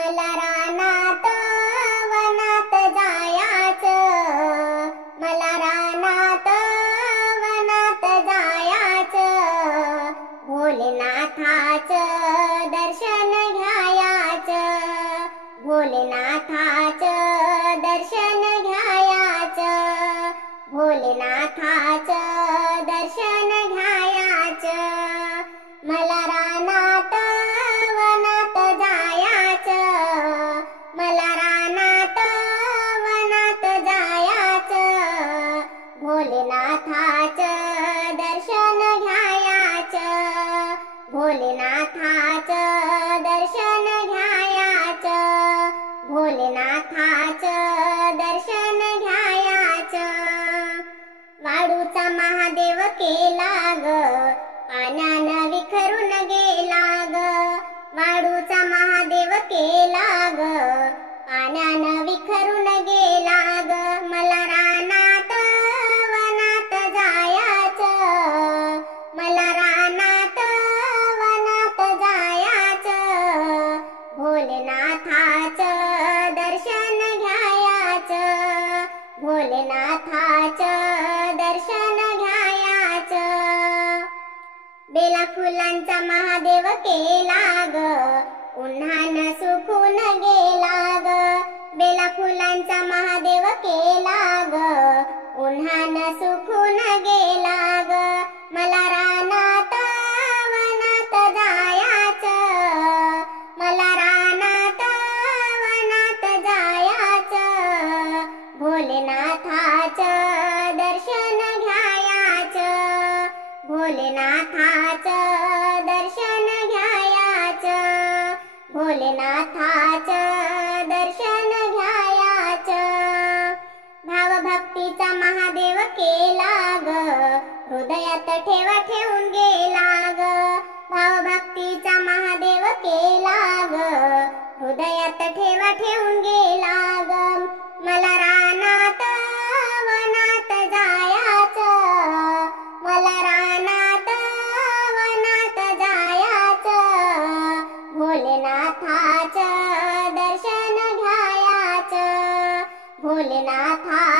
मला रानात वनात जायाचं, मला रानात वनात जायाचं, भोलेनाथाचं दर्शन घ्यायाचं, भोलेनाथाचं दर्शन घ्यायाचं, भोलेनाथाचं दर्शन घ्यायाचं. मला रानात वनात जायाचं, मला रानात वनात जायाचं, भोलेनाथाचं दर्शन घ्यायाचं, भोलेनाथाचं दर्शन घ्यायाचं, भोलेनाथाचं दर्शन घ्यायाचं. वाळूचा महादेव केला ग, पाण्यानं विखरून गेला ग, वाळूचा महादेव केला ग, पाण्यानं विखरून गेला ग. मला रानात वनात जायाचं, मला रानात वनात जायाचं, भोलेनाथाचं दर्शन घ्यायाचं, भोलेनाथाचं दर्शन घ्यायाचं. बेला फुलांचा महादेव केला ग, उन्हानं सुकून गेला ग, बेला फुलांचा महादेव केला ग, उन्हानं सुकून गेला ग. मला रानात वनात जायाचं, मला रानात वनात जायाचं, भोलेनाथाचं दर्शन घ्यायाचं, भोलेनाथाचं दर्शन घ्यायाचं, भोलेनाथाचं दर्शन घ्यायाचं. भावभक्तीचा महादेव केला ग, हृदयात ठेवा ठेवून गेला ग, भावभक्तीचा महादेव केला ग, हृदयात ठेवा ठेवून गेला ग. मला रानात वनात जायाचं, मला रानात वनात जायाचं, भोलेनाथाचं दर्शन घ्यायाचं, भोलेनाथा